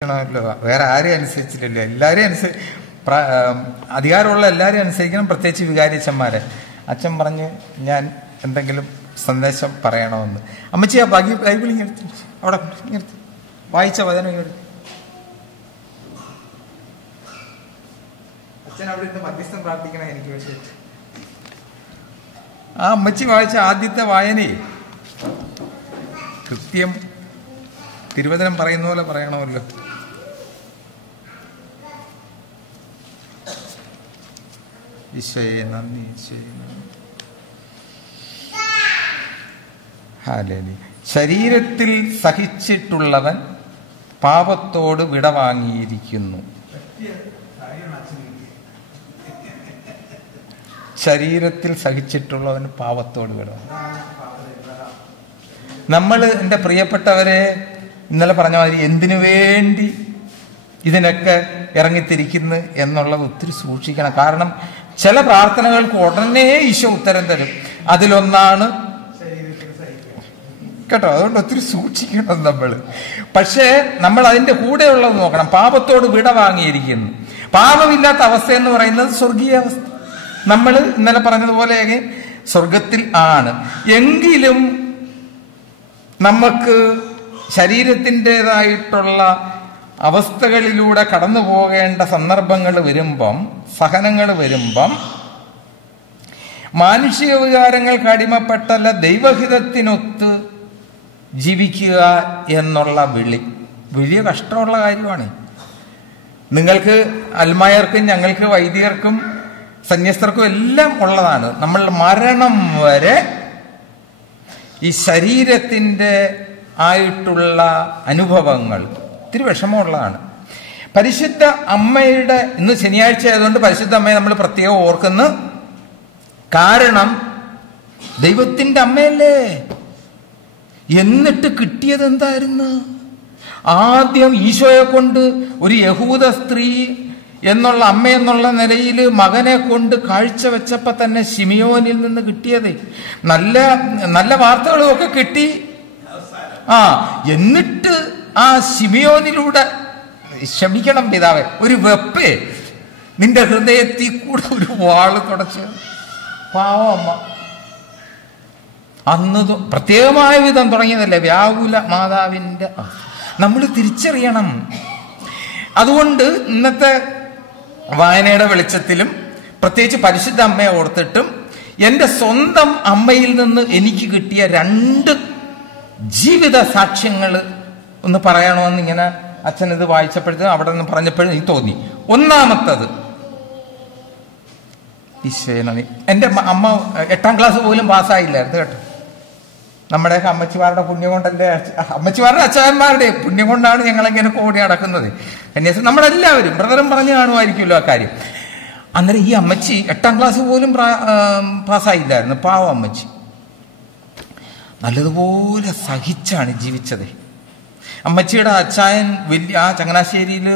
വേറെ ആരെയും അനുസരിച്ചില്ലല്ലോ. എല്ലാവരെയും അധികാരമുള്ള എല്ലാവരെയും അനുസരിക്കണം, പ്രത്യേകിച്ച് വികാരിച്ചന്മാരെ. അച്ഛൻ പറഞ്ഞ് ഞാൻ എന്തെങ്കിലും സന്ദേശം പറയണമെന്ന്. അമ്മച്ചി ആ ബൈബിൾ ഇങ്ങെടുത്ത് അവിടെ ഇങ്ങെടുത്ത് വായിച്ച വചനം ഇങ്ങെടുത്ത്. അച്ഛൻ അവിടെ ഇരുന്ന് മധ്യസ്ഥം പ്രാർത്ഥിക്കണം എനിക്ക് വേണ്ടിയിട്ട്. ആ അമ്മച്ചി വായിച്ച ആദ്യത്തെ വായനയെ കൃത്യം തിരുവചനം പറയുന്ന പോലെ പറയണമല്ലോ. ഈശോയെ നന്ദി, ഈശോയെ നന്ദി. ഹല്ലേലൂയ. ശരീരത്തിൽ സഹിച്ചിട്ടുള്ളവൻ പാപത്തോട് വിടവാങ്ങിയിരിക്കുന്നു. ശരീരത്തിൽ സഹിച്ചിട്ടുള്ളവൻ പാപത്തോട് വിടവാങ്ങി. നമ്മൾ എൻ്റെ പ്രിയപ്പെട്ടവരെ ഇന്നലെ പറഞ്ഞ മാതിരി എന്തിനു വേണ്ടി ഇതിനൊക്കെ ഇറങ്ങിത്തിരിക്കുന്നു എന്നുള്ളത് ഒത്തിരി സൂക്ഷിക്കണം. കാരണം ചില പ്രാർത്ഥനകൾക്ക് ഉടനെ ഈശോ ഉത്തരം തരും. അതിലൊന്നാണ് കേട്ടോ. അതുകൊണ്ട് ഒത്തിരി സൂക്ഷിക്കണം നമ്മൾ. പക്ഷേ നമ്മൾ അതിൻ്റെ കൂടെയുള്ളത് നോക്കണം. പാപത്തോട് വിട വാങ്ങിയിരിക്കുന്നു. പാപമില്ലാത്ത അവസ്ഥ എന്ന് പറയുന്നത് സ്വർഗീയ അവസ്ഥ. നമ്മൾ ഇന്നലെ പറഞ്ഞതുപോലെ സ്വർഗത്തിൽ ആണ്. എങ്കിലും നമുക്ക് ശരീരത്തിൻ്റെതായിട്ടുള്ള അവസ്ഥകളിലൂടെ കടന്നു പോകേണ്ട സന്ദർഭങ്ങൾ വരുമ്പം, സഹനങ്ങൾ വരുമ്പം, മാനുഷിക വികാരങ്ങൾക്ക് അടിമപ്പെട്ടല്ല ദൈവഹിതത്തിനൊത്ത് ജീവിക്കുക എന്നുള്ള വലിയ കഷ്ടമുള്ള കാര്യമാണ്. നിങ്ങൾക്ക് അൽമായർക്കും ഞങ്ങൾക്ക് വൈദികർക്കും സന്യസ്തർക്കും എല്ലാം ഉള്ളതാണ്. നമ്മൾ മരണം വരെ ഈ ശരീരത്തിൻ്റെ ആയിട്ടുള്ള അനുഭവങ്ങൾ ഒത്തിരി വിഷമമുള്ളതാണ്. പരിശുദ്ധ അമ്മയുടെ ഇന്ന് ശനിയാഴ്ച ആയതുകൊണ്ട് പരിശുദ്ധ അമ്മയെ നമ്മൾ പ്രത്യേകം ഓർക്കുന്നു. കാരണം ദൈവത്തിൻ്റെ അമ്മയല്ലേ. എന്നിട്ട് കിട്ടിയത് എന്തായിരുന്നു? ആദ്യം ഈശോയെ കൊണ്ട് ഒരു യഹൂദ സ്ത്രീ എന്നുള്ള അമ്മ എന്നുള്ള നിലയിൽ മകനെ കൊണ്ട് കാഴ്ചവെച്ചപ്പോ തന്നെ ശിമിയോനിൽ നിന്ന് കിട്ടിയത് നല്ല നല്ല വാർത്തകളും ഒക്കെ കിട്ടി. എന്നിട്ട് ആ ശിമിയോനിലൂടെ, ക്ഷമിക്കണം പിതാവേ, ഒരു വെപ്പേ നിന്റെ ഹൃദയത്തിൽ കൂടെ ഒരു വാള് തുടച്ച് പാവം അമ്മ അന്ന് പ്രത്യേകമായ വിധം തുടങ്ങിയതല്ലേ വ്യാകുല മാതാവിന്റെ. നമ്മൾ തിരിച്ചറിയണം. അതുകൊണ്ട് ഇന്നത്തെ വായനയുടെ വെളിച്ചത്തിലും പ്രത്യേകിച്ച് പരിശുദ്ധ അമ്മയെ ഓർത്തിട്ടും എൻ്റെ സ്വന്തം അമ്മയിൽ നിന്ന് എനിക്ക് കിട്ടിയ 2 ജീവിത സാക്ഷ്യങ്ങൾ ഒന്ന് പറയണമെന്ന് ഇങ്ങനെ അച്ഛൻ ഇത് വായിച്ചപ്പോഴത്തേക്കും അവിടെ നിന്ന് പറഞ്ഞപ്പോഴും എനിക്ക് തോന്നി. ഒന്നാമത്തത്, എൻ്റെ അമ്മ 8ാം ക്ലാസ് പോലും പാസ്സായില്ലായിരുന്നു കേട്ടോ. നമ്മുടെയൊക്കെ അമ്മച്ചിമാരുടെ പുണ്യം കൊണ്ടല്ലേ, അമ്മച്ചിമാരുടെ അച്ഛന്മാരുടെ പുണ്യം കൊണ്ടാണ് ഞങ്ങളിങ്ങനെ കോടി നടക്കുന്നത്. കന്യാസം നമ്മളെല്ലാവരും ബ്രദറും പറഞ്ഞു കാണുമായിരിക്കുമല്ലോ ആ കാര്യം. അന്നേരം ഈ അമ്മച്ചി 8ാം ക്ലാസ് പോലും പാസ്സായില്ലായിരുന്നു. പാവം അമ്മച്ചി നല്ലതുപോലെ സഹിച്ചാണ് ജീവിച്ചത്. അമ്മച്ചിയുടെ അച്ചായൻ ആ ചങ്ങനാശ്ശേരിയിൽ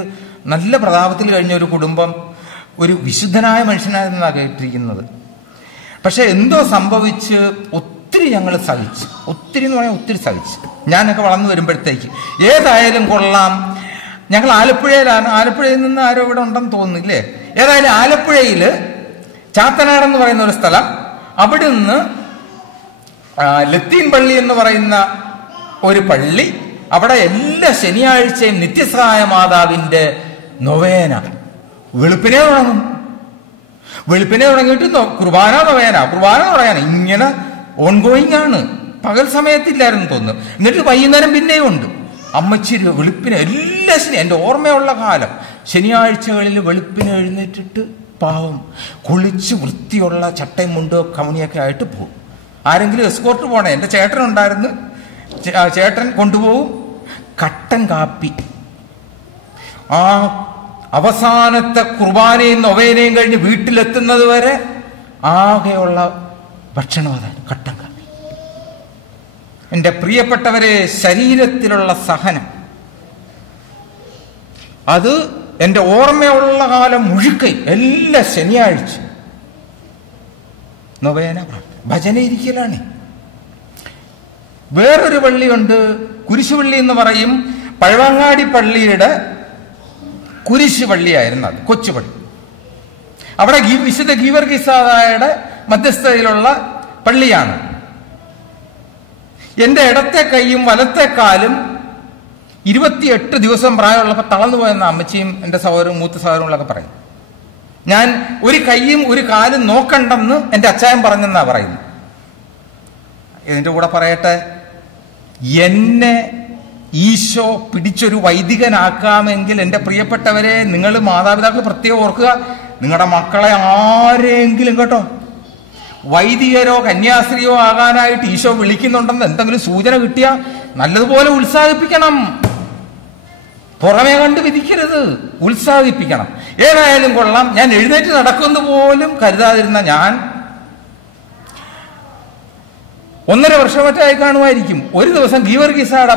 നല്ല പ്രതാപത്തിൽ കഴിഞ്ഞ ഒരു കുടുംബം, ഒരു വിശുദ്ധനായ മനുഷ്യനായിരുന്നാണ് കേട്ടിരിക്കുന്നത്. പക്ഷെ എന്തോ സംഭവിച്ച് ഒത്തിരി ഞങ്ങൾ സഹിച്ചു. ഒത്തിരി എന്ന് പറഞ്ഞാൽ ഒത്തിരി സഹിച്ചു. ഞാനൊക്കെ വളർന്നു വരുമ്പോഴത്തേക്ക് ഏതായാലും കൊള്ളാം. ഞങ്ങൾ ആലപ്പുഴയിലാണ്. ആലപ്പുഴയിൽ നിന്ന് ആരോ ഇവിടെ ഉണ്ടെന്ന് തോന്നുന്നില്ലേ. ഏതായാലും ആലപ്പുഴയിൽ ചാത്തനാടെന്ന് പറയുന്ന ഒരു സ്ഥലം, അവിടുന്ന് ലത്തീൻ പള്ളി എന്ന് പറയുന്ന ഒരു പള്ളി, അവിടെ എല്ലാ ശനിയാഴ്ചയും നിത്യസഹായ മാതാവിന്റെ നൊവേന വെളുപ്പിനെ തുടങ്ങും. വെളുപ്പിനെ തുടങ്ങിയിട്ട് കുർബാന നൊവേന ഇങ്ങനെ ഓൺഗോയിങ് ആണ്. പകൽ സമയത്തില്ലായിരുന്നു തോന്നുന്നു. എന്നിട്ട് വൈകുന്നേരം പിന്നെയും ഉണ്ട്. അമ്മച്ചി വെളുപ്പിന് എല്ലാ എൻ്റെ ഓർമ്മയുള്ള കാലം ശനിയാഴ്ചകളിൽ വെളുപ്പിന് എഴുന്നേറ്റിട്ട് പാവം കുളിച്ച് വൃത്തിയുള്ള ചട്ടയും മുണ്ടോ കമണിയൊക്കെ ആയിട്ട് പോകും. ആരെങ്കിലും എസ്കോർട്ട് പോണേ. എൻ്റെ ചേട്ടനുണ്ടായിരുന്നു. ചേട്ടൻ കൊണ്ടുപോകും കട്ടൻ കാപ്പി. ആ അവസാനത്തെ കുർബാനയും നൊവേനയും കഴിഞ്ഞ് വീട്ടിലെത്തുന്നത് വരെ ആകെയുള്ള ഭക്ഷണം അതാണ്, കട്ടൻ കാപ്പി. എൻ്റെ പ്രിയപ്പെട്ടവരെ, ശരീരത്തിലുള്ള സഹനം അത് എൻ്റെ ഓർമ്മയുള്ള കാലം മുഴുക്കൈ എല്ലാ ശനിയാഴ്ച നൊവേന ഭജന ഇരിക്കലാണ്. വേറൊരു പള്ളിയുണ്ട്, കുരിശുപള്ളി എന്ന് പറയും. പഴവങ്ങാടി പള്ളിയുടെ കുരിശ് പള്ളിയായിരുന്നു അത്, കൊച്ചുപള്ളി. അവിടെ വിശുദ്ധ ഗീവർഗീസായുടെ മധ്യസ്ഥതയിലുള്ള പള്ളിയാണ്. എന്റെ ഇടത്തെ കൈയും വലത്തെ കാലും 28 ദിവസം പ്രായമുള്ളപ്പോൾ തളർന്നു പോയെന്ന അമ്മച്ചിയും എന്റെ സഹോദരവും മൂത്ത സഹോദരങ്ങളൊക്കെ പറയും. ഞാൻ ഒരു കൈയും ഒരു കാലും നോക്കണ്ടെന്ന് എന്റെ അച്ചായൻ പറഞ്ഞെന്നാ പറയുന്നു. ഇതിന്റെ കൂടെ പറയട്ടെ, എന്നെ ഈശോ പിടിച്ചൊരു വൈദികനാക്കാമെങ്കിൽ എൻ്റെ പ്രിയപ്പെട്ടവരെ, നിങ്ങൾ മാതാപിതാക്കൾ പ്രത്യേകം ഓർക്കുക, നിങ്ങളുടെ മക്കളെ ആരെങ്കിലും കേട്ടോ വൈദികരോ കന്യാസ്ത്രീയോ ആകാനായിട്ട് ഈശോ വിളിക്കുന്നുണ്ടെന്ന് എന്തെങ്കിലും സൂചന കിട്ടിയാൽ നല്ലതുപോലെ ഉത്സാഹിപ്പിക്കണം. പുറമേ കണ്ട് വിധിക്കരുത്, ഉത്സാഹിപ്പിക്കണം. ഏതായാലും കൊള്ളാം. ഞാൻ എഴുന്നേറ്റ് നടക്കുന്നു പോലും കരുതാതിരുന്ന ഞാൻ 1.5 വർഷം മറ്റായി കാണുമായിരിക്കും. ഒരു ദിവസം ഗീവർഗീസയുടെ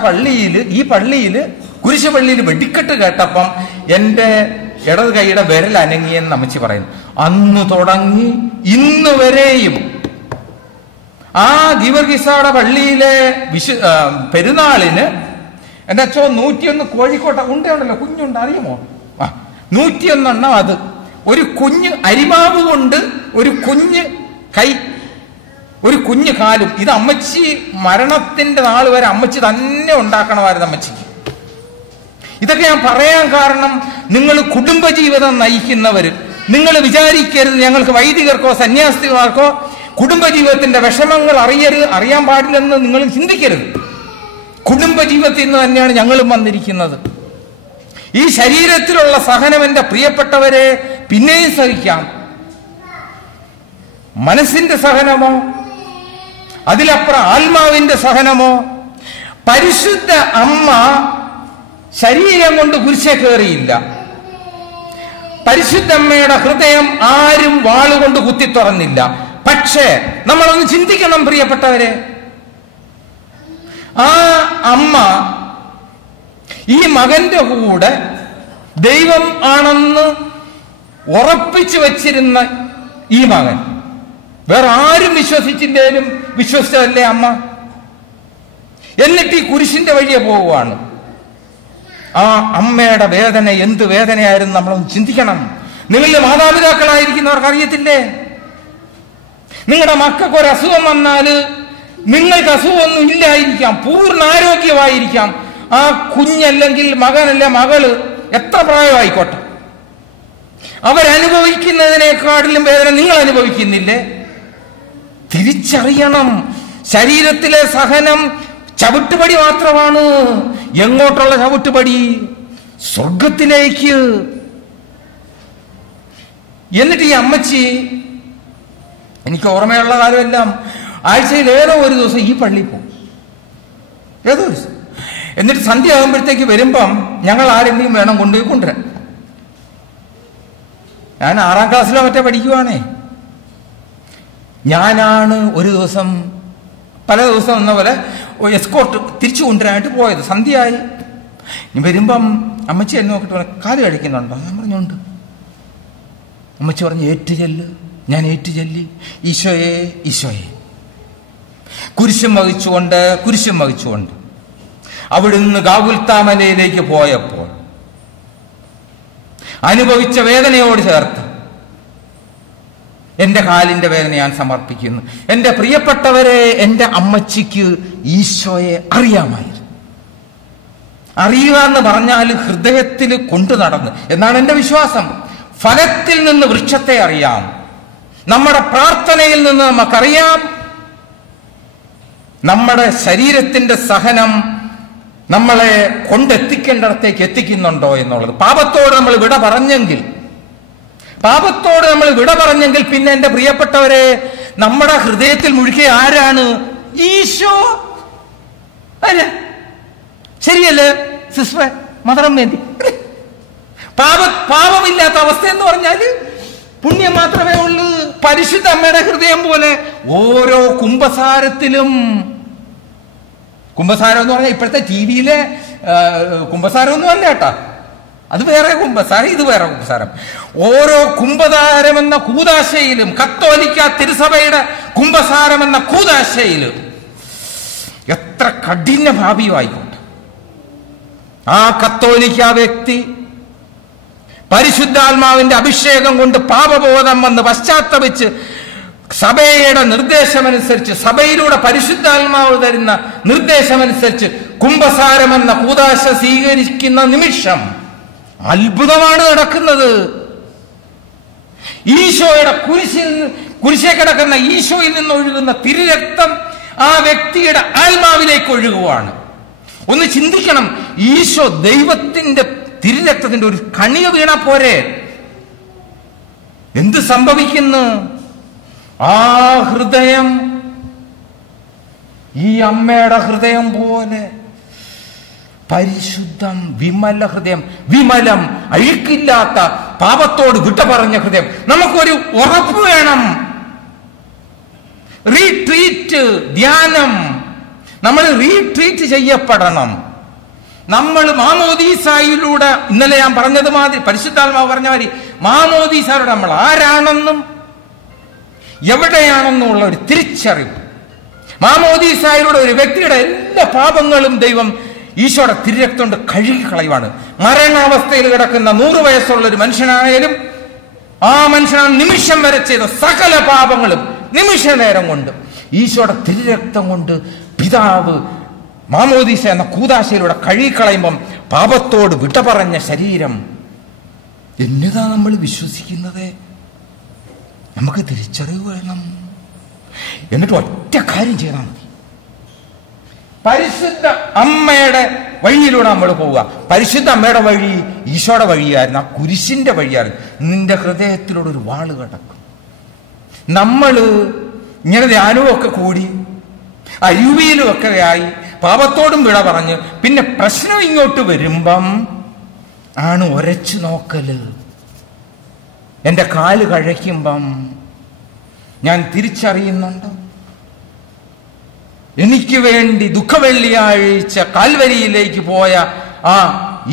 ഈ പള്ളിയിൽ കുരിശുപള്ളിയിൽ വെടിക്കെട്ട് കേട്ടപ്പം എൻ്റെ ഇടത് കൈയുടെ വിരൽ അനങ്ങിയെന്ന് അമ്മച്ചി പറയുന്നു. അന്ന് തുടങ്ങി ഇന്ന് വരെയും ആ ഗീവർഗീസയുടെ പള്ളിയിലെ പെരുന്നാളിന് എൻ്റെ അച്ഛോ 101 കോഴിക്കോട്ടെ ഉണ്ടല്ലോ, കുഞ്ഞുണ്ട്, അറിയുമോ? 101 എണ്ണം. അത് ഒരു കുഞ്ഞ് അരിമാവ് കൊണ്ട് ഒരു കുഞ്ഞ് കൈ, ഒരു കുഞ്ഞു കാലും. ഇത് അമ്മച്ചി മരണത്തിന്റെ നാൾ വരെ അമ്മച്ചി തന്നെ ഉണ്ടാക്കണമായിരുന്നു അമ്മച്ചിക്ക്. ഇതൊക്കെ ഞാൻ പറയാൻ കാരണം, നിങ്ങൾ കുടുംബജീവിതം നയിക്കുന്നവർ, നിങ്ങൾ വിചാരിക്കരുത് ഞങ്ങൾക്ക് വൈദികർക്കോ സന്യാസിമാർക്കോ കുടുംബജീവിതത്തിന്റെ വിഷമങ്ങൾ അറിയാൻ പാടില്ലെന്ന് നിങ്ങൾ ചിന്തിക്കരുത്. കുടുംബജീവിതത്തിൽ നിന്ന് തന്നെയാണ് ഞങ്ങളും വന്നിരിക്കുന്നത്. ഈ ശരീരത്തിലുള്ള സഹനം എൻ്റെ പ്രിയപ്പെട്ടവരെ പിന്നെയും സഹിക്കാം. മനസ്സിന്റെ സഹനമോ അതിലപ്പുറം ആത്മാവിന്റെ സഹനമോ? പരിശുദ്ധ അമ്മ ശരീരം കൊണ്ട് കുരിശെ കയറിയില്ല. പരിശുദ്ധ അമ്മയുടെ ഹൃദയം ആരും വാളുകൊണ്ട് കുത്തി തുറന്നില്ല. പക്ഷേ നമ്മളൊന്ന് ചിന്തിക്കണം പ്രിയപ്പെട്ടവരെ, ആ അമ്മ ഈ മകന്റെ കൂടെ ദൈവം ആണെന്ന് ഉറപ്പിച്ചു വച്ചിരുന്ന ഈ മകൻ വേറെ ആരും വിശ്വസിച്ചില്ലേലും വിശ്വസിച്ചതല്ലേ അമ്മ? എന്നിട്ട് ഈ കുരിശിന്റെ വഴിയെ പോവുകയാണ്. ആ അമ്മയുടെ വേദന എന്ത് വേദനയായിരുന്നു നമ്മളൊന്ന് ചിന്തിക്കണം. നിങ്ങളുടെ മാതാപിതാക്കളായിരിക്കുന്നവർക്ക് അറിയത്തില്ലേ? നിങ്ങളുടെ മക്കൾക്ക് ഒരു അസുഖം വന്നാൽ നിങ്ങൾക്ക് അസുഖമൊന്നും ഇല്ലായിരിക്കാം, പൂർണ്ണ ആരോഗ്യമായിരിക്കാം. ആ കുഞ്ഞല്ലെങ്കിൽ മകനല്ല മകള് എത്ര പ്രായമായിക്കോട്ടെ, അവരനുഭവിക്കുന്നതിനേക്കാട്ടിലും വേദന നിങ്ങൾ അനുഭവിക്കുന്നില്ലേ? തിരിച്ചറിയണം, ശരീരത്തിലെ സഹനം ചവിട്ടുപടി മാത്രമാണ്. എങ്ങോട്ടുള്ള ചവിട്ടുപടി? സ്വർഗത്തിലേക്ക്. എന്നിട്ട് ഈ അമ്മച്ചി, എനിക്ക് ഓർമ്മയുള്ള കാലമെല്ലാം ആഴ്ചയിൽ ഏതോ ഒരു ദിവസം ഈ പള്ളിയിൽ പോകും, ഏതോ ഒരു ദിവസം. എന്നിട്ട് സന്ധ്യ ആകുമ്പോഴത്തേക്ക് വരുമ്പം ഞങ്ങൾ ആരെങ്കിലും വേണം കൊണ്ടുവരാൻ. ഞാൻ 6ാം ക്ലാസ്സിലോ മറ്റേ പഠിക്കുവാണേ. ഞാനാണ് ഒരു ദിവസം, പല ദിവസം എന്ന പോലെ എസ്കോർട്ട് തിരിച്ചു കൊണ്ടുവരാനായിട്ട് പോയത്. സന്ധ്യയായി. വരുമ്പം അമ്മച്ചി എന്നെ നോക്കിട്ട് പറഞ്ഞു, കാല് കഴിക്കുന്നുണ്ടോ? ഞാൻ പറഞ്ഞുണ്ട്. അമ്മച്ചി പറഞ്ഞു, ഏറ്റുചൊല്ല്. ഞാൻ ഏറ്റുചൊല്ലി, ഈശോയെ ഈശോയെ. കുരിശും വഹിച്ചുകൊണ്ട് അവിടുന്ന് ഗാഗുൽത്താമലയിലേക്ക് പോയപ്പോൾ അനുഭവിച്ച വേദനയോട് ചേർത്ത് എന്റെ കാലിന്റെ വേദന ഞാൻ സമർപ്പിക്കുന്നു. എന്റെ പ്രിയപ്പെട്ടവരെ, എന്റെ അമ്മച്ചിക്ക് ഈശോയെ അറിയാമായിരുന്നു. അറിയുക എന്ന് പറഞ്ഞാൽ ഹൃദയത്തിൽ കൊണ്ടു നടന്ന് എന്നാണ് എന്റെ വിശ്വാസം. ഫലത്തിൽ നിന്ന് വൃക്ഷത്തെ അറിയാം. നമ്മുടെ പ്രാർത്ഥനയിൽ നിന്ന് നമുക്കറിയാം നമ്മുടെ ശരീരത്തിന്റെ സഹനം നമ്മളെ കൊണ്ടെത്തിക്കേണ്ടിടത്തേക്ക് എത്തിക്കുന്നുണ്ടോ എന്നുള്ളത്. പാപത്തോട് നമ്മൾ വിട പറഞ്ഞെങ്കിൽ പിന്നെ എന്റെ പ്രിയപ്പെട്ടവരെ, നമ്മുടെ ഹൃദയത്തിൽ മുഴുകിയ ആരാണ്? ഈശോ. അല്ലേ? ശരിയല്ലേ സിസ്റ്റർ മദറമ്മേന്തി? പാപമില്ലാത്ത അവസ്ഥ എന്ന് പറഞ്ഞാല് പുണ്യം മാത്രമേ ഉള്ളൂ. പരിശുദ്ധ അമ്മയുടെ ഹൃദയം പോലെ ഓരോ കുംഭസാരത്തിലും, കുംഭസാരം എന്ന് പറഞ്ഞാൽ ഇപ്പോഴത്തെ ടിവിയിലെ കുംഭസാരമൊന്നും അല്ല കേട്ടാ, അത് വേറെ കുംഭസാരം, ഇത് വേറെ കുംഭസാരം. ഓരോ കുംഭസാരം എന്ന കൂദാശയിലും, കത്തോലിക്ക തിരുസഭയുടെ കുംഭസാരം എന്ന കൂദാശയിലും എത്ര കഠിന ഭാവിയുമായിക്കോട്ടെ, ആ കത്തോലിക്ക വ്യക്തി പരിശുദ്ധാത്മാവിന്റെ അഭിഷേകം കൊണ്ട് പാപബോധം വന്ന് പശ്ചാത്തപിച്ച് സഭയുടെ നിർദ്ദേശമനുസരിച്ച്, സഭയിലൂടെ പരിശുദ്ധാത്മാവ് തരുന്ന നിർദ്ദേശമനുസരിച്ച് കുംഭസാരമെന്ന കൂദാശ സ്വീകരിക്കുന്ന നിമിഷം അത്ഭുതമാണ് നടക്കുന്നത്. ഈശോയുടെ കുരിശിൽ കിടക്കുന്ന ഈശോയിൽ നിന്ന് ഒഴുകുന്ന തിരുരക്തം ആ വ്യക്തിയുടെ ആത്മാവിലേക്ക് ഒഴുകുവാണ്. ഒന്ന് ചിന്തിക്കണം, ഈശോ ദൈവത്തിന്റെ തിരുരക്തത്തിന്റെ ഒരു കണിക വീണ പോരെ, എന്ത് സംഭവിക്കുന്നു? ആ ഹൃദയം ഈ അമ്മയുടെ ഹൃദയം പോലെ പരിശുദ്ധം, വിമല ഹൃദയം, വിമലം, അഴുക്കില്ലാത്ത, പാപത്തോട് വിട്ട പറഞ്ഞ ഹൃദയം. നമുക്കൊരു ഉറപ്പ് വേണം. റീട്രീറ്റ്, ധ്യാനം, നമ്മൾ റീട്രീറ്റ് ചെയ്യപ്പെടണം. നമ്മൾ മാമോദീസായിലൂടെ, ഇന്നലെ ഞാൻ പറഞ്ഞത് മാതിരി, പരിശുദ്ധാത്മാവ് പറഞ്ഞ മാതിരി, മാമോദീസായിലൂടെ നമ്മൾ ആരാണെന്നും എവിടെയാണെന്നും ഉള്ള ഒരു തിരിച്ചറിവ്. മാമോദീസായിലൂടെ ഒരു വ്യക്തിയുടെ എല്ലാ പാപങ്ങളും ദൈവം ഈശോയുടെ തിരുരക്തം കൊണ്ട് കഴുകി കളയുവാണ്. മരണാവസ്ഥയിൽ കിടക്കുന്ന 100 വയസ്സുള്ള ഒരു മനുഷ്യനായാലും ആ മനുഷ്യനാണ് നിമിഷം വരെ ചെയ്ത സകല പാപങ്ങളും നിമിഷ നേരം കൊണ്ട് ഈശോയുടെ തിരുരക്തം കൊണ്ട് പിതാവ് മാമോദീസ എന്ന കൂദാശയിലൂടെ കഴുകിക്കളയുമ്പം പാപത്തോട് വിട്ട പറഞ്ഞ ശരീരം. എന്നതാ നമ്മൾ വിശ്വസിക്കുന്നത്? നമുക്ക് തിരിച്ചറിവ് വേണം. എന്നിട്ട് ഒറ്റ കാര്യം ചെയ്താൽ മതി. പരിശുദ്ധ അമ്മയുടെ വഴിയിലൂടെ നമ്മൾ പോവുക. പരിശുദ്ധ അമ്മയുടെ വഴി ഈശോയുടെ വഴിയായിരുന്നു, ആ കുരിശിന്റെ വഴിയായിരുന്നു. നിന്റെ ഹൃദയത്തിലൂടെ ഒരു വാള് കിടക്കും. നമ്മൾ ഇങ്ങനെ ധ്യാനവും ഒക്കെ കൂടി അരുവിയിലും ഒക്കെ ആയി പാപത്തോടും വിട പറഞ്ഞ് പിന്നെ പ്രശ്നം ഇങ്ങോട്ട് വരുമ്പം ആണ് ഒരച്ചു നോക്കല്. എന്റെ കാല് കഴയ്ക്കുമ്പം ഞാൻ തിരിച്ചറിയുന്നുണ്ട്, എനിക്ക് വേണ്ടി ദുഃഖവെള്ളിയാഴ്ച കാൽവരിയിലേക്ക് പോയ ആ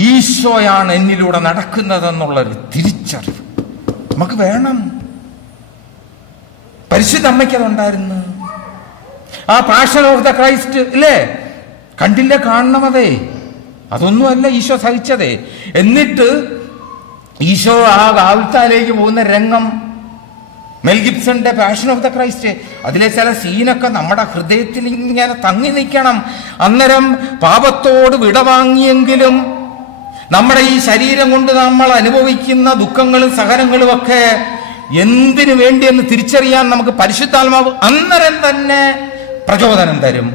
ഈശോയാണ് എന്നിലൂടെ നടക്കുന്നതെന്നുള്ളൊരു തിരിച്ചറിവ് നമുക്ക് വേണം. പരിശുദ്ധ അമ്മയ്ക്ക് അതുണ്ടായിരുന്നു. ആ പാഷൻ ഓഫ് ദ ക്രൈസ്റ്റ് ഇല്ലേ, കണ്ടില്ല, കാണണമതേ, അതൊന്നുമല്ല ഈശോ സഹിച്ചതേ. എന്നിട്ട് ഈശോ ആ ഗാവൽത്താലേക്ക് പോകുന്ന രംഗം, മെൽ ഗിബ്സന്റെ പാഷൻ ഓഫ് ദ ക്രൈസ്റ്റ്, അതിലെ ചില സീനൊക്കെ നമ്മുടെ ഹൃദയത്തിൽ ഇങ്ങനെ തങ്ങി നിൽക്കണം. അന്നേരം പാപത്തോട് വിടവാങ്ങിയെങ്കിലും നമ്മുടെ ഈ ശരീരം കൊണ്ട് നമ്മൾ അനുഭവിക്കുന്ന ദുഃഖങ്ങളും സഹനങ്ങളും ഒക്കെ എന്തിനു വേണ്ടിയെന്ന് തിരിച്ചറിയാൻ നമുക്ക് പരിശുദ്ധാത്മാവ് അന്നേരം തന്നെ പ്രചോദനം തരും.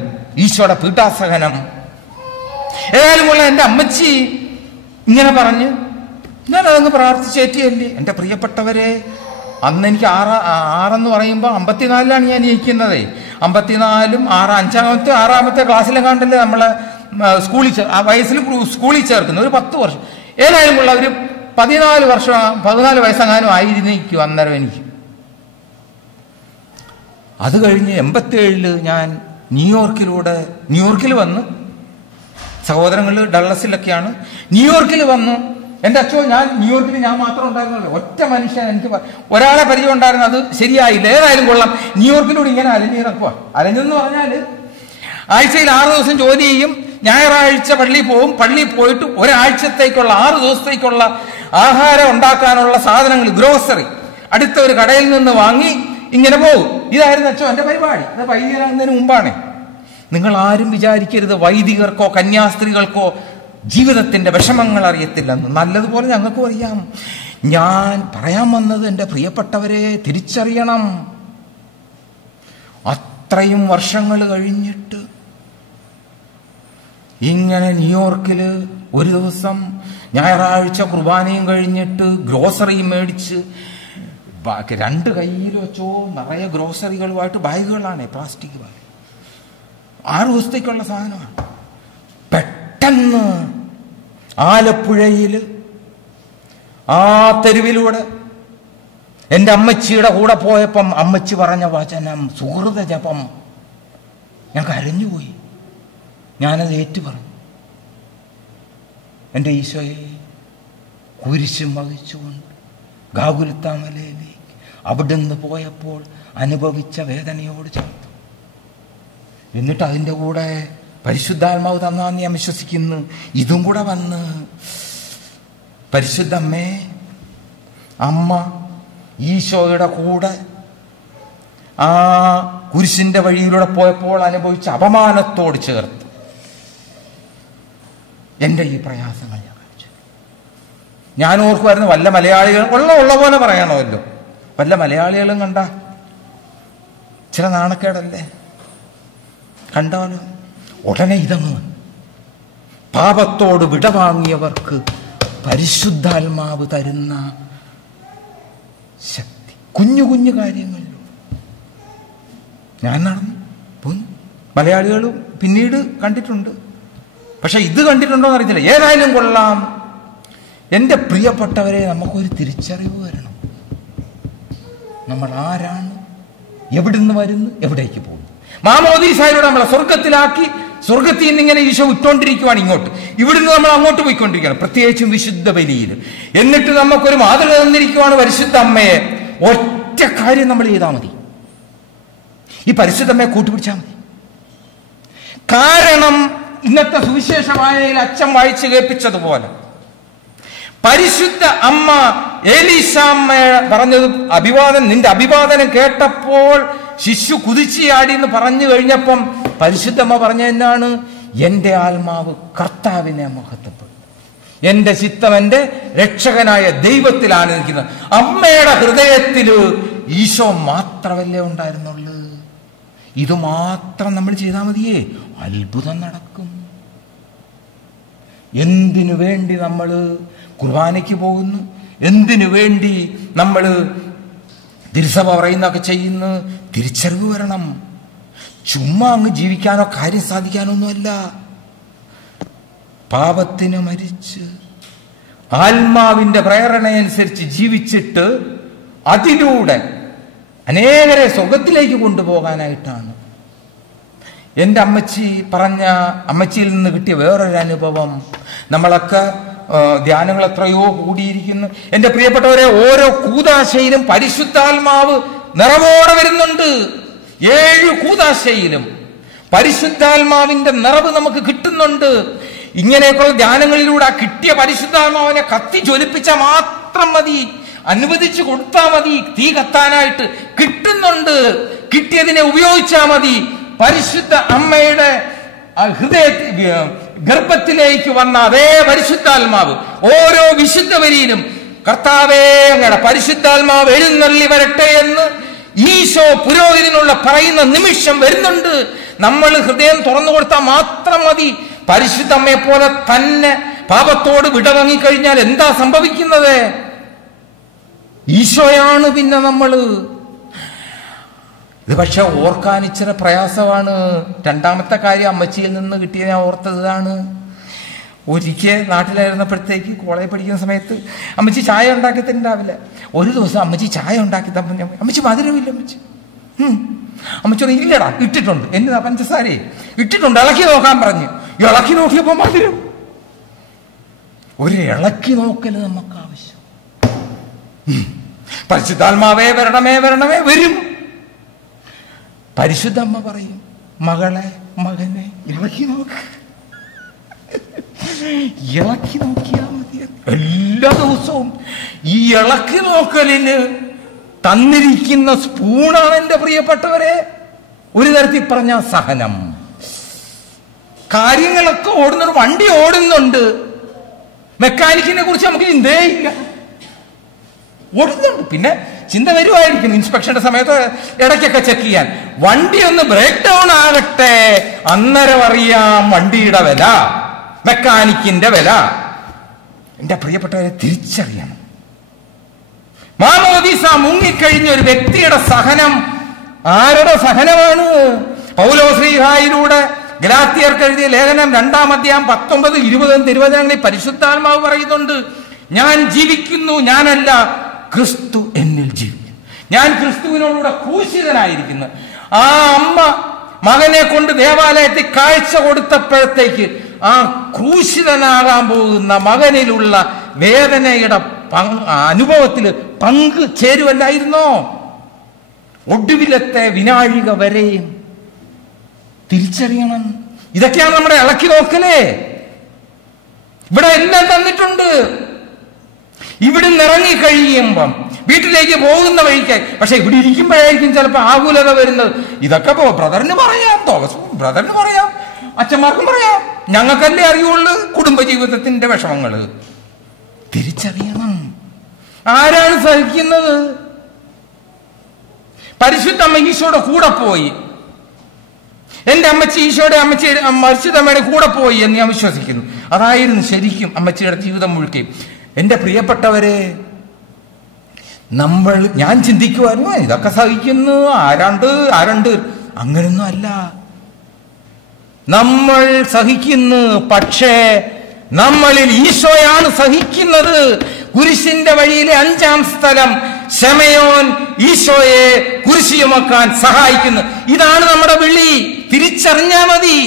ഈശോയുടെ പീഠാസഹനം. ഏതായാലുമുള്ള എൻ്റെ അമ്മച്ചി ഇങ്ങനെ പറഞ്ഞ് ഞാനതങ്ങ് പ്രാർത്ഥിച്ചേറ്റിയല്ലേ. എൻ്റെ പ്രിയപ്പെട്ടവരെ, അന്ന് എനിക്ക് ആറെന്ന് പറയുമ്പോൾ 54ലാണ് ഞാൻ ജനിക്കുന്നത്. 54ഉം 6-5-6 ക്ലാസ്സിലും കണ്ടല്ലേ നമ്മളെ സ്കൂളിൽ ആ വയസ്സിൽ സ്കൂളിൽ ചേർക്കുന്നത്. ഒരു 10 വർഷം, ഏതായാലുമുള്ള ഒരു 14 വയസ്സെങ്ങാനും ആയിരുന്നിരിക്കും അന്നേരം എനിക്ക്. അത് കഴിഞ്ഞ് 87 ഞാൻ ന്യൂയോർക്കിൽ വന്ന്, സഹോദരങ്ങൾ ഡള്ളസിലൊക്കെയാണ്, ന്യൂയോർക്കിൽ വന്നു. എൻ്റെ അച്ഛൻ ന്യൂയോർക്കിൽ ഞാൻ മാത്രം ഉണ്ടായിരുന്നല്ലോ, ഒറ്റ മനുഷ്യൻ, എനിക്ക് ഒരാളെ പരിചയം ഉണ്ടായിരുന്നു. അത് ശരിയായില്ല. ഏതായാലും കൊള്ളാം, ന്യൂയോർക്കിലൂടെ ഇങ്ങനെ അലഞ്ഞിറക്കുക. അലഞ്ഞെന്ന് പറഞ്ഞാൽ ആഴ്ചയിൽ 6 ദിവസം ജോലി ചെയ്യും, ഞായറാഴ്ച പള്ളിയിൽ പോവും, പള്ളിയിൽ പോയിട്ട് ഒരാഴ്ചത്തേക്കുള്ള 6 ദിവസത്തേക്കുള്ള ആഹാരം ഉണ്ടാക്കാനുള്ള സാധനങ്ങൾ, ഗ്രോസറി അടുത്ത ഒരു കടയിൽ നിന്ന് വാങ്ങി ഇങ്ങനെ പോകും. ഇതായിരുന്നു അച്ഛൻ എൻ്റെ പരിപാടി. അത് വൈദികരാകുന്നതിന് മുമ്പാണ്. നിങ്ങൾ ആരും വിചാരിക്കരുത് വൈദികർക്കോ കന്യാസ്ത്രീകൾക്കോ ജീവിതത്തിന്റെ വിഷമങ്ങൾ അറിയത്തില്ലെന്ന്. നല്ലതുപോലെ ഞങ്ങൾക്കും അറിയാം. ഞാൻ പറയാൻ വന്നത്, എൻ്റെ പ്രിയപ്പെട്ടവരെ, തിരിച്ചറിയണം. അത്രയും വർഷങ്ങൾ കഴിഞ്ഞിട്ട് ഇങ്ങനെ ന്യൂയോർക്കിൽ ഒരു ദിവസം ഞായറാഴ്ച കുർബാനയും കഴിഞ്ഞിട്ട് ഗ്രോസറിയും മേടിച്ച് 2 കയ്യിൽ വെച്ചോ നിറയെ ഗ്രോസറികളുമായിട്ട് ബാഗുകളാണ്, പ്ലാസ്റ്റിക് ബാഗ്, 6 ദിവസത്തേക്കുള്ള സാധനമാണ്. പെട്ടെന്ന് ആലപ്പുഴയിൽ ആ തെരുവിലൂടെ എൻ്റെ അമ്മച്ചിയുടെ കൂടെ പോയപ്പം അമ്മച്ചി പറഞ്ഞ വചനം, സുഹൃത ജപം, ഞാൻ കരഞ്ഞുപോയി. ഞാനത് ഏറ്റുപറഞ്ഞു. എൻ്റെ ഈശോയെ, കുരിശും വഹിച്ചുകൊണ്ട് ഗാഗുൽത്താമലയിലേക്ക് അവിടുന്ന് പോയപ്പോൾ അനുഭവിച്ച വേദനയോട് ചേർത്തു. എന്നിട്ട് അതിൻ്റെ കൂടെ പരിശുദ്ധാത്മാവ് തന്നാന്ന് ഞാൻ വിശ്വസിക്കുന്നു. ഇതും കൂടെ വന്ന്, പരിശുദ്ധമ്മേ, അമ്മ ഈശോയുടെ കൂടെ ആ കുരിശിന്റെ വഴിയിലൂടെ പോയപ്പോൾ അനുഭവിച്ച അപമാനത്തോട് ചേർത്ത് എൻ്റെ ഈ പ്രയാസങ്ങൾ ഞാൻ ഓർക്കുമായിരുന്നു, വല്ല മലയാളികൾ ഉള്ള പോലെ പറയണമല്ലോ, വല്ല മലയാളികളും കണ്ട ചില നാണക്കേടല്ലേ കണ്ടാലോ. ഉടനെ ഇതങ്ങ് പാപത്തോട് വിടവാങ്ങിയവർക്ക് പരിശുദ്ധാത്മാവ് തരുന്ന ശക്തി. കുഞ്ഞു കുഞ്ഞു കാര്യങ്ങളിലും ഞാൻ നടന്നു പോന്നു. മലയാളികളും പിന്നീട് കണ്ടിട്ടുണ്ട്, പക്ഷെ ഇത് കണ്ടിട്ടുണ്ടോ എന്ന് അറിയത്തില്ല. ഏതായാലും കൊള്ളാം. എൻ്റെ പ്രിയപ്പെട്ടവരെ, നമുക്കൊരു തിരിച്ചറിവ് വരണം. നമ്മൾ ആരാണ്, എവിടുന്ന് വരുന്നു, എവിടേക്ക് പോകുന്നു. മാമോദീസായിലൂടെ നമ്മളെ സ്വർഗത്തിലാക്കി, സ്വർഗത്തിൽ നിന്ന് ഇങ്ങനെ ഈശോ വിട്ടുകൊണ്ടിരിക്കുവാണ് ഇങ്ങോട്ട്. ഇവിടുന്ന് നമ്മൾ അങ്ങോട്ട് പോയിക്കൊണ്ടിരിക്കുകയാണ്, പ്രത്യേകിച്ചും വിശുദ്ധ ബലിയിൽ. എന്നിട്ട് നമുക്കൊരു മാതൃക തന്നിരിക്കുവാണ് പരിശുദ്ധ അമ്മയെ. ഒറ്റ കാര്യം നമ്മൾ ചെയ്താൽ മതി, ഈ പരിശുദ്ധ അമ്മയെ കൂട്ടുപിടിച്ചാൽ മതി. കാരണം ഇന്നത്തെ സുവിശേഷവായനയിൽ അച്ഛൻ വായിച്ചു കേൾപ്പിച്ചതുപോലെ പരിശുദ്ധ അമ്മ എലീശാമ്മ പറഞ്ഞത്, നിന്റെ അഭിവാദനം കേട്ടപ്പോൾ ശിശു കുതിച്ചിയാടി എന്ന് പറഞ്ഞു കഴിഞ്ഞപ്പം പരിശുദ്ധമ്മ പറഞ്ഞ എന്നാണ്, എന്റെ ആത്മാവ് കർത്താവിനെ മഹത്വപ്പെടും, എന്റെ ചിത്തം എന്റെ രക്ഷകനായ ദൈവത്തിലാണ് നിൽക്കുന്നത്. അമ്മയുടെ ഹൃദയത്തിൽ ഈശോ മാത്രമല്ലേ ഉണ്ടായിരുന്നുള്ളൂ. ഇത് മാത്രം നമ്മൾ ചെയ്താൽ മതിയേ, അത്ഭുതം നടക്കും. എന്തിനു വേണ്ടി നമ്മൾ കുർബാനയ്ക്ക് പോകുന്നു, എന്തിനു വേണ്ടി നമ്മൾ തിരുസഭ പറയുന്നൊക്കെ ചെയ്യുന്നു, തിരിച്ചറിവ് വരണം. ചുമ്മാ അങ്ങ് ജീവിക്കാനോ കാര്യം സാധിക്കാനോ ഒന്നുമല്ല. പാപത്തിന് മരിച്ച് ആത്മാവിന്റെ പ്രേരണയനുസരിച്ച് ജീവിച്ചിട്ട് അതിലൂടെ അനേകരെ സ്വർഗത്തിലേക്ക് കൊണ്ടുപോകാനായിട്ടാണ്. എൻ്റെ അമ്മച്ചിയിൽ നിന്ന് കിട്ടിയ വേറൊരു അനുഭവം. നമ്മളൊക്കെ ധ്യാനങ്ങൾ എത്രയോ കൂടിയിരിക്കുന്നു. എൻ്റെ പ്രിയപ്പെട്ടവരെ, ഓരോ കൂദാശയിലും പരിശുദ്ധാത്മാവ് നിറവോടെ വരുന്നുണ്ട്. 7 കൂദാശയിലും പരിശുദ്ധാത്മാവിന്റെ നിറവ് നമുക്ക് കിട്ടുന്നുണ്ട്. ഇങ്ങനെയൊക്കെയുള്ള ധ്യാനങ്ങളിലൂടെ ആ കിട്ടിയ പരിശുദ്ധാത്മാവിനെ കത്തി ജ്വലിപ്പിച്ചാൽ മാത്രം മതി, അനുവദിച്ചു കൊടുത്താൽ മതി. തീ കത്താനായിട്ട് കിട്ടുന്നുണ്ട്. കിട്ടിയതിനെ ഉപയോഗിച്ചാൽ മതി. പരിശുദ്ധ അമ്മയുടെ ഗർഭത്തിലേക്ക് വന്ന അതേ പരിശുദ്ധാത്മാവ് ഓരോ വിശുദ്ധ ബലിയിലും കർത്താവേ അങ്ങയുടെ പരിശുദ്ധാത്മാവ് എഴുന്നള്ളി വരട്ടെ എന്ന് ഈശോ പുരോഹിതനുള്ള പറയുന്ന നിമിഷം വരുന്നുണ്ട്. നമ്മൾ ഹൃദയം തുറന്നു കൊടുത്താൽ മാത്രം മതി. പരിശുദ്ധ അമ്മയെ പോലെ തന്നെ പാപത്തോട് വിടവാങ്ങിക്കഴിഞ്ഞാൽ എന്താ സംഭവിക്കുന്നത്? ഈശോയാണ് പിന്നെ നമ്മള്. ഇത് പക്ഷെ ഓർക്കാൻ ഇച്ചിരി പ്രയാസമാണ്. രണ്ടാമത്തെ കാര്യം അമ്മച്ചിയിൽ നിന്ന് കിട്ടിയ ഞാൻ ഓർത്തതാണ്. ഒരിക്കൽ നാട്ടിലായിരുന്നപ്പോഴത്തേക്ക് കോളേജ് പഠിക്കുന്ന സമയത്ത് അമ്മച്ചി ചായ ഉണ്ടാക്കി തരുന്നുണ്ടാവില്ല. ഒരു ദിവസം അമ്മച്ചി ചായ ഉണ്ടാക്കി തന്നെ, അമ്മച്ചി മധുരമില്ല അമ്മച്ചി. അമ്മച്ചി പറഞ്ഞു ഇല്ലടാ ഇട്ടിട്ടുണ്ട്, എന്നതാ പഞ്ചസാരയെ ഇട്ടിട്ടുണ്ട്, ഇളക്കി നോക്കാൻ പറഞ്ഞു. ഇളക്കി നോക്കിയപ്പോ മധുരം. ഒരു ഇളക്കി നോക്കല് നമുക്ക് ആവശ്യം. പരിശുദ്ധാത്മാവേ വരണമേ വരണമേ വരും. പരിശുദ്ധമ്മ പറയും മകളെ മകനെ ഇളക്കി നോക്ക്, ഇളക്കി നോക്കിയാ മതി. എല്ലാ ദിവസവും ഈ ഇളക്കി നോക്കലിന് തന്നിരിക്കുന്ന സ്പൂണാണ് എൻ്റെ പ്രിയപ്പെട്ടവരെ ഒരു തരത്തിൽ പറഞ്ഞ സഹനം. കാര്യങ്ങളൊക്കെ ഓടുന്നുണ്ട്, വണ്ടി ഓടുന്നുണ്ട്, മെക്കാനിക്കിനെ കുറിച്ച് നമുക്ക് ചിന്തയില്ല, ഓടുന്നുണ്ട്. പിന്നെ ചിന്ത വരുമായിരിക്കും ഇൻസ്പെക്ഷന്റെ സമയത്ത് ഇടയ്ക്കൊക്കെ ചെക്ക് ചെയ്യാൻ. വണ്ടി ഒന്ന് ബ്രേക്ക് ഡൗൺ ആകട്ടെ, അന്നേരം അറിയാം വണ്ടിയുടെ വില, മെക്കാനിക്കിന്റെ വില. എന്റെ പ്രിയപ്പെട്ടവരെ തിരിച്ചറിയണം. മാമോദീസ മുങ്ങിക്കഴിഞ്ഞ ഒരു വ്യക്തിയുടെ സഹനം ആരുടെ സഹനമാണ്? പൗലോസ്ലീഹായിലൂടെ ഗലാത്യർക്ക് എഴുതിയ ലേഖനം 2-ാം അധ്യായം 19-20 തിരുവചനങ്ങളിൽ പരിശുദ്ധാത്മാവ് പറയുന്നുണ്ട്, ഞാൻ ജീവിക്കുന്നു, ഞാനല്ല, ക്രിസ്തു എന്നിൽ ജീവിക്കുന്നു. ഞാൻ ക്രിസ്തുവിനോടുകൂടെ ക്രൂശിതനായിരിക്കുന്നു. ആ അമ്മ മകനെ കൊണ്ട് ദേവാലയത്തിൽ കാഴ്ച കൊടുത്തപ്പോഴത്തേക്ക് ആ ക്രൂശിതനാകാൻ പോകുന്ന മകനിലുള്ള വേദനയുടെ അനുഭവത്തിൽ പങ്ക് ചേരുവല്ലായിരുന്നോ? ഒടുവിലത്തെ വിനാഴിക വരെയും തിരിച്ചറിയണം. ഇതൊക്കെയാണ് നമ്മുടെ ഇളക്കി നോക്കലേ. ഇവിടെ എല്ലാം തന്നിട്ടുണ്ട്. ഇവിടുന്ന് ഇറങ്ങിക്കഴിയുമ്പം വീട്ടിലേക്ക് പോകുന്ന വഴിക്ക്, പക്ഷെ ഇവിടെ ഇരിക്കുമ്പോഴായിരിക്കും ചിലപ്പോൾ ആകുലത വരുന്നത്. ഇതൊക്കെ ബ്രദറിന് പറയാം, ബ്രദറിന് പറയാം, അച്ഛന്മാർക്കും പറയാം, ഞങ്ങൾക്കല്ലേ അറിയുള്ളൂ കുടുംബജീവിതത്തിന്റെ വിഷമങ്ങള്. തിരിച്ചറിയണം ആരാണ് സഹിക്കുന്നത്. പരിശുദ്ധ അമ്മ ഈശോയുടെ കൂടെ പോയി. എന്റെ അമ്മച്ചി ഈശോയുടെ പരിശുദ്ധമ്മയുടെ കൂടെ പോയി എന്ന് ഞാൻ വിശ്വസിക്കുന്നു. അതായിരുന്നു ശരിക്കും അമ്മച്ചിയുടെ ജീവിതം മുഴുക്കി. എന്റെ പ്രിയപ്പെട്ടവരെ, ഞാൻ ചിന്തിക്കുവാനോ ഇതൊക്കെ സഹിക്കുന്നു, ആരണ്ട് അങ്ങനൊന്നും അല്ല. നമ്മൾ സഹിക്കുന്നു, പക്ഷേ നമ്മളിൽ ഈശോയാണ് സഹിക്കുന്നത്. കുരിശിന്റെ വഴിയിലെ 5-ാം സ്ഥലം ശമയോൻ ഈശോയെ കുരിശ് ചുമക്കാൻ സഹായിക്കുന്നു. ഇതാണ് നമ്മുടെ വിളി. തിരിച്ചറിഞ്ഞാൽ മതി.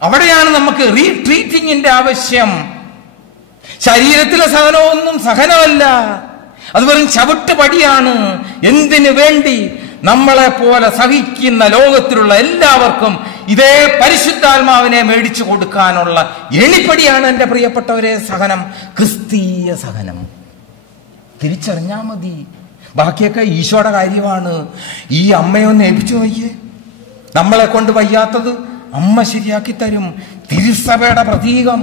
അവിടെയാണ് നമുക്ക് റീട്രീറ്റിങ്ങിന്റെ ആവശ്യം. ശരീരത്തിലെ സഹനമൊന്നും സഹനമല്ല, അത് വെറും ചവിട്ടുപടിയാണ്. എന്തിനു വേണ്ടി? നമ്മളെ പോലെ സഹിക്കുന്ന ലോകത്തിലുള്ള എല്ലാവർക്കും ഇതേ പരിശുദ്ധാത്മാവിനെ മേടിച്ചു കൊടുക്കാനുള്ള എളിപ്പടിയാണ് എന്റെ പ്രിയപ്പെട്ടവരെ സഹനം, ക്രിസ്തീയ സഹനം. തിരിച്ചറിഞ്ഞാ മതി. ബാക്കിയൊക്കെ ഈശോയുടെ കാര്യമാണ്. ഈ അമ്മയൊന്ന് ഏൽപ്പിച്ചു നോക്കിയേ. നമ്മളെ കൊണ്ട് വയ്യാത്തത് അമ്മ ശരിയാക്കി തരും. തിരുസഭയുടെ പ്രതീകം.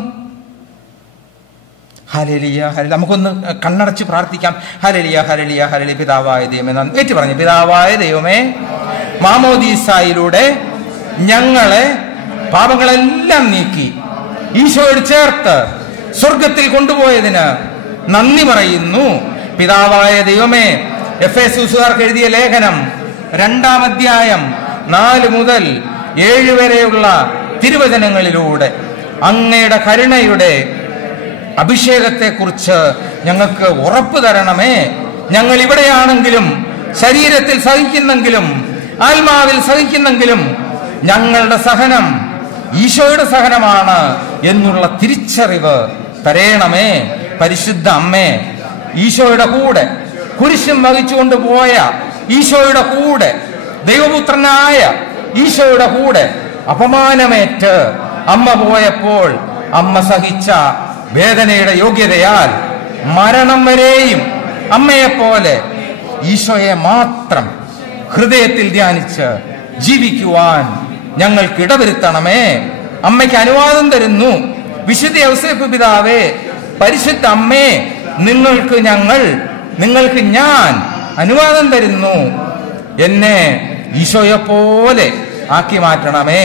Hallelujah, hallelujah. നമുക്കൊന്ന് കണ്ണടച്ച് പ്രാർത്ഥിക്കാം. Hallelujah, hallelujah, hallelujah. പിതാവായ ദൈവമേ, ഏറ്റു പറഞ്ഞു. പിതാവായ ദൈവമേ, മാമോദീസായിലൂടെ ഞങ്ങളെ പാപങ്ങളെല്ലാം നീക്കി ഈശോയോട് ചേർത്ത് സ്വർഗത്തിൽ കൊണ്ടുപോയതിന് നന്ദി പറയുന്നു. പിതാവായ ദൈവമേ, എഫേസ്യർക്കാർക്ക് എഴുതിയ ലേഖനം 2-ാം അധ്യായം 4 മുതൽ 7 വരെയുള്ള തിരുവചനങ്ങളിലൂടെ അങ്ങയുടെ കരുണയുടെ അഭിഷേകത്തെക്കുറിച്ച് ഞങ്ങൾക്ക് ഉറപ്പ് തരണമേ. ഞങ്ങൾ ഇവിടെയാണെങ്കിലും, ശരീരത്തിൽ സഹിക്കുന്നെങ്കിലും, ആത്മാവിൽ സഹിക്കുന്നെങ്കിലും, ഞങ്ങളുടെ സഹനം ഈശോയുടെ സഹനമാണ് എന്നുള്ള തിരിച്ചറിവ് തരേണമേ. പരിശുദ്ധ അമ്മേ, ഈശോയുടെ കൂടെ കുരിശും വഹിച്ചുകൊണ്ട് പോയ ഈശോയുടെ കൂടെ, ദൈവപുത്രനായ ഈശോയുടെ കൂടെ അപമാനമേറ്റ് അമ്മ പോയപ്പോൾ അമ്മ സഹിച്ച വേദനയുടെ യോഗ്യതയാൽ മരണം വരെയും അമ്മയെപ്പോലെ ഈശോയെ മാത്രം ഹൃദയത്തിൽ ധ്യാനിച്ച് ജീവിക്കുവാൻ ഞങ്ങൾക്ക് ഇടവരുത്തണമേ. അമ്മയ്ക്ക് അനുവാദം തരുന്നു. വിശുദ്ധ യൗസേപ്പ് പിതാവേ, പരിശുദ്ധ അമ്മേ, നിങ്ങൾക്ക് ഞാൻ അനുവാദം തരുന്നു. എന്നെ ഈശോയെ പോലെ ആക്കി മാറ്റണമേ.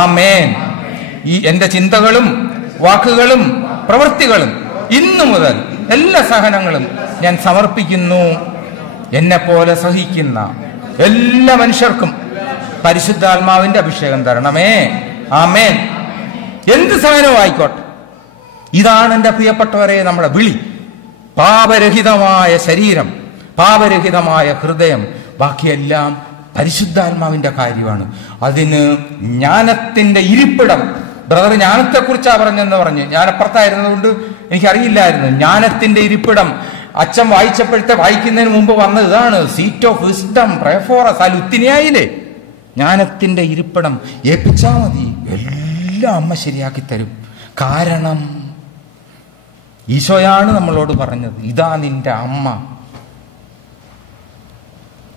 ആമേൻ. എന്റെ ചിന്തകളും വാക്കുകളും പ്രവൃത്തികളും ഇന്നു മുതൽ എല്ലാ സഹനങ്ങളും ഞാൻ സമർപ്പിക്കുന്നു. എന്നെ പോലെ സഹിക്കുന്ന എല്ലാ മനുഷ്യർക്കും പരിശുദ്ധാത്മാവിന്റെ അഭിഷേകം തരണമേ. ആമേൻ. എന്ത് സഹനവും ആയിക്കോട്ടെ. ഇതാണ് എന്റെ പ്രിയപ്പെട്ടവരെ നമ്മുടെ വിളി. പാപരഹിതമായ ശരീരം, പാപരഹിതമായ ഹൃദയം, ബാക്കിയെല്ലാം പരിശുദ്ധാത്മാവിന്റെ കാര്യമാണ്. അതിന് ജ്ഞാനത്തിന്റെ ഇരിപ്പിടം. ബ്രദർ ജ്ഞാനത്തെക്കുറിച്ചാ പറഞ്ഞെന്ന് പറഞ്ഞു. ഞാൻ അപ്പുറത്തായിരുന്നതുകൊണ്ട് എനിക്കറിയില്ലായിരുന്നു. ജ്ഞാനത്തിന്റെ ഇരിപ്പിടം അച്ഛൻ വായിക്കുന്നതിന് മുമ്പ് വന്നത് ഇതാണ്. Seat of wisdom, pray for us. ലുത്തിനിയായില്ലേ? ജ്ഞാനത്തിന്റെ ഇരിപ്പിടം ഏൽപ്പിച്ചാ മതി, എല്ലാം അമ്മ ശരിയാക്കി തരും. കാരണം ഈശോയാണ് നമ്മളോട് പറഞ്ഞത്, ഇതാ നിന്റെ അമ്മ.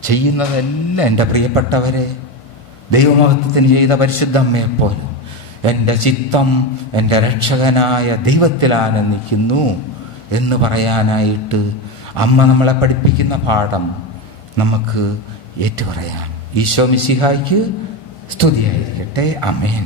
ചെയ്യുന്നതെല്ലാം എൻ്റെ പ്രിയപ്പെട്ടവരെ ദൈവമഹത്വത്തിന് ചെയ്ത പരിശുദ്ധ അമ്മയെപ്പോലെ എൻ്റെ ചിത്തം എൻ്റെ രക്ഷകനായ ദൈവത്തിൽ ആനന്ദിക്കുന്നു എന്ന് പറയാനായിട്ട് അമ്മ നമ്മളെ പഠിപ്പിക്കുന്ന പാഠം നമുക്ക് ഏറ്റുപറയാം. ഈശോ മിശിഹായ്ക്ക് സ്തുതിയായിരിക്കട്ടെ. ആമേൻ.